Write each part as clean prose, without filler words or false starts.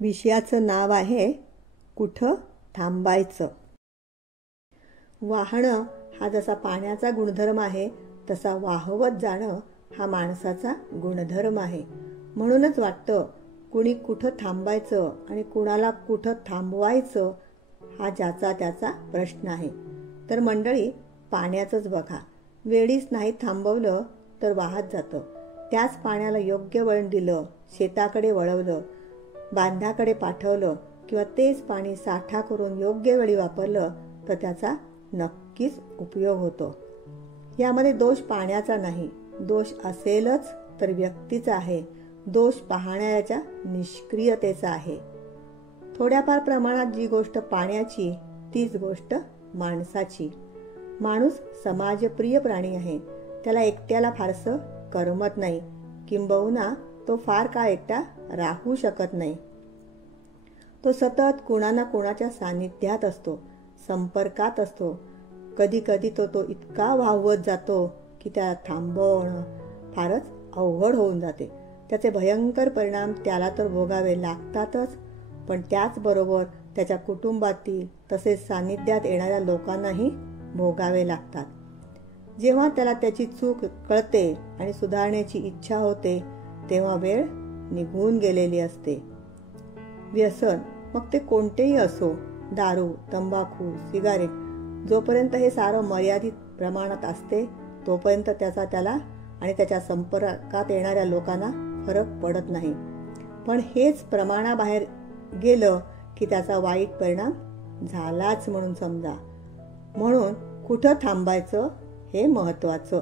विषयाचं नाव आहे कुठं थांबायचं. वाहणं हा जसा पाण्याचा गुणधर्म आहे तसा वाहवत जाणं हा माणसाचा गुणधर्म आहे. म्हणूनच वाटतं कुणी कुठं थांबायचं आणि कुणाला कुठं थांबवायचं हा ज्याचा त्याचा प्रश्न आहे. तर मंडळी, पाण्याचंच बघा, वेळीच नाही थांबवलं तर वाहत जातं. त्याच पाण्याला योग्य वळण दिलं, शेताकडे वळवलं, बांधाकडे पाठवलं किंवा तेच पाणी साठा करून योग्य वेळी वापरलं तर त्याचा नक्कीच उपयोग होतो. यामध्ये दोष पाण्याचा नाही, दोष असेलच तर व्यक्तीचा आहे, दोष पाहणाऱ्याच्या निष्क्रियतेचा आहे. थोड्याफार प्रमाणात जी गोष्ट पाण्याची तीच गोष्ट माणसाची. माणूस समाजप्रिय प्राणी आहे. त्याला एकट्याला फारसं करमत नाही, किंबहुना तो फार काळ एकटा राहू शकत नाही. तो सतत कुणा ना कुणाच्या सानिध्यात असतो, संपर्कात असतो. कधी कधी तो इतका वाहवत जातो की त्याला थांबवणं फारच अवघड होऊन जाते. त्याचे भयंकर परिणाम त्याला तर भोगावे लागतातच, पण त्याचबरोबर त्याच्या कुटुंबातील तसेच सानिध्यात येणाऱ्या लोकांनाही भोगावे लागतात. जेव्हा त्याला त्याची चूक कळते आणि सुधारण्याची इच्छा होते तेव्हा वेळ निघून गेलेली असते. व्यसन, मग ते कोणतेही असो, दारू, तंबाखू, सिगारेट, जोपर्यंत हे सारं मर्यादित प्रमाणात असते तोपर्यंत त्याचा त्याला आणि त्याच्या संपर्कात येणाऱ्या लोकांना फरक पडत नाही. पण हेच प्रमाणाबाहेर गेलं की त्याचा वाईट परिणाम झालाच म्हणून समजा. म्हणून कुठं थांबायचं हे महत्त्वाचं.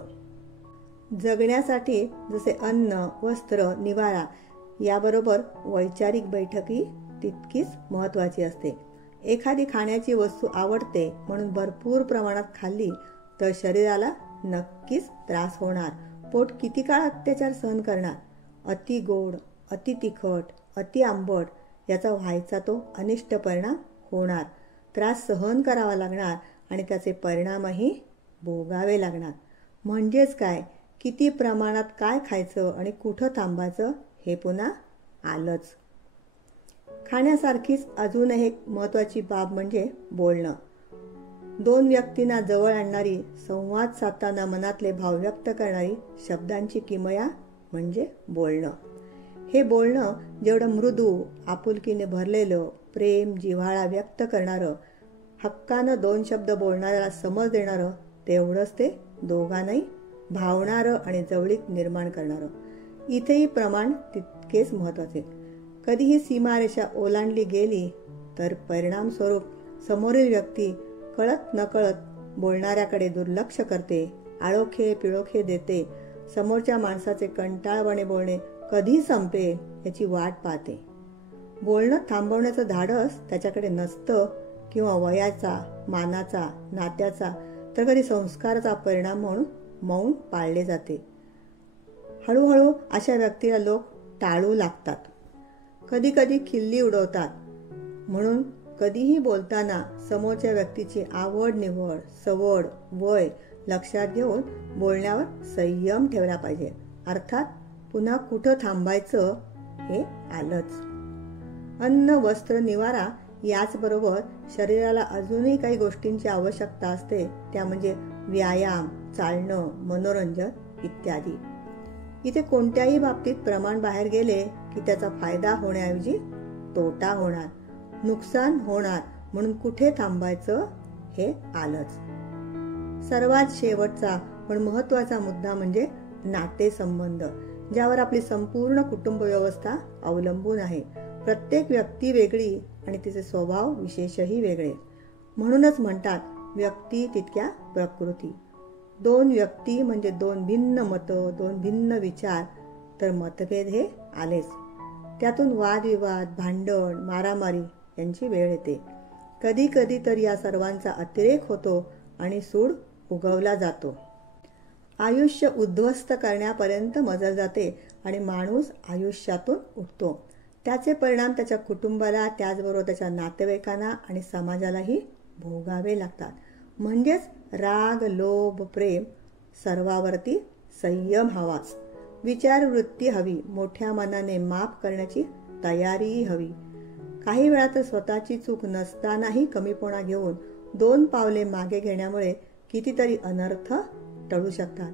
जगण्यासाठी जसे अन्न, वस्त्र, निवारा याबरोबर वैचारिक बैठकी तितकीच महत्त्वाची असते. एखादी खाण्याची वस्तू आवडते म्हणून भरपूर प्रमाणात खाल्ली तर शरीराला नक्कीच त्रास होणार. पोट किती काळ अत्याचार सहन करणार? अति गोड, अति तिखट, अति आंबट याचा व्हायचा तो अनिष्ट परिणाम होणार. त्रास सहन करावा लागणार आणि त्याचे परिणामही भोगावे लागणार. म्हणजेच काय, किती प्रमाणात काय खायचं आणि कुठं थांबायचं हे पुन्हा आलंच. खाण्यासारखीच अजून एक महत्त्वाची बाब म्हणजे बोलणं. दोन व्यक्तींना जवळ आणणारी, संवाद साधताना मनातले भाव व्यक्त करणारी शब्दांची किमया म्हणजे बोलणं. हे बोलणं जेवढं मृदू, आपुलकीने भरलेलं, प्रेम, जिव्हाळा व्यक्त करणारं, हक्कानं दोन शब्द बोलणाऱ्याला समज देणारं, तेवढंच ते दोघांनाही भावणारं आणि जवळीक निर्माण करणारं. इथेही प्रमाण तितकेच महत्त्वाचे. कधीही सीमारेषा ओलांडली गेली तर परिणामस्वरूप समोरील व्यक्ती कळत नकळत बोलणाऱ्याकडे दुर्लक्ष करते, आळोखे पिळोखे देते, समोरच्या माणसाचे कंटाळवाणे बोलणे कधी संपेल याची वाट पाहते. बोलणं थांबवण्याचं धाडस त्याच्याकडे नसतं किंवा वयाचा, मानाचा, नात्याचा तर कधी संस्काराचा परिणाम म्हणून मौन पाळले जाते. हळूहळू अशा व्यक्तीला लोक टाळू लागतात, कधी कधी खिल्ली उडवतात. म्हणून कधीही बोलताना समोरच्या व्यक्तीची आवड निवड, सवड, वय लक्षात घेऊन बोलण्यावर संयम ठेवला पाहिजे. अर्थात पुन्हा कुठं थांबायचं हे आलंच. अन्न, वस्त्र, निवारा याचबरोबर शरीराला अजूनही काही गोष्टींची आवश्यकता असते. त्या म्हणजे व्यायाम, चालणं, मनोरंजन इत्यादी. इथे कोणत्याही बाबतीत प्रमाण बाहेर गेले की त्याचा फायदा होण्याऐवजी तोटा होणार, नुकसान होणार. म्हणून कुठे थांबायचं हे आलंच. सर्वात शेवटचा पण महत्त्वाचा मुद्दा म्हणजे नातेसंबंध, ज्यावर आपली संपूर्ण कुटुंब व्यवस्था अवलंबून आहे. प्रत्येक व्यक्ती वेगळी आणि तिचे स्वभाव विशेषही वेगळे. म्हणूनच म्हणतात, व्यक्ती तितक्या प्रकृती. दोन व्यक्ती म्हणजे दोन भिन्न मतं, दोन भिन्न विचार, तर मतभेद हे आलेच. त्यातून वादविवाद, भांडण, मारामारी यांची वेळ येते. कधी कधी तर या सर्वांचा अतिरेक होतो आणि सूड उगवला जातो. आयुष्य उद्ध्वस्त करण्यापर्यंत मजल जाते आणि माणूस आयुष्यातून उठतो. त्याचे परिणाम त्याच्या कुटुंबाला, त्याचबरोबर त्याच्या नातेवाईकांना आणि समाजालाही भोगावे लागतात. म्हणजेच राग, लोभ, प्रेम सर्वावरती संयम हवाच. विचारवृत्ती हवी, मोठ्या मनाने माफ करण्याची तयारीही हवी. काही वेळा तर स्वतःची चूक नसतानाही कमीपणा घेऊन 2 पावले मागे घेण्यामुळे कितीतरी अनर्थ टळू शकतात.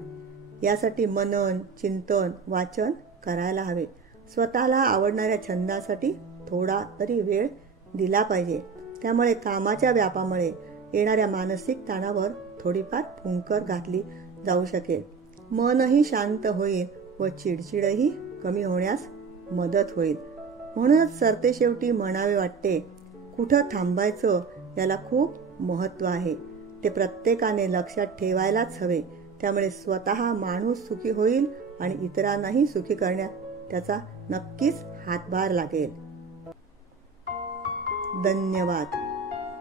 यासाठी मनन, चिंतन, वाचन करायला हवे. स्वतःला आवडणाऱ्या छंदासाठी थोडा तरी वेळ दिला पाहिजे. त्यामुळे कामाच्या व्यापामुळे येणाऱ्या मानसिक ताणावर थोडीफार फुंकर घातली जाऊ शकेल. मनही शांत होईल व चिडचिडही कमी होण्यास मदत होईल. म्हणूनच सरतेशेवटी म्हणावे वाटते, कुठं थांबायचं याला खूप महत्त्व आहे. ते प्रत्येकाने लक्षात ठेवायलाच हवे. त्यामुळे स्वतः माणूस सुखी होईल आणि इतरांनाही सुखी करण्यात त्याचा नक्कीच हातभार लागेल. धन्यवाद.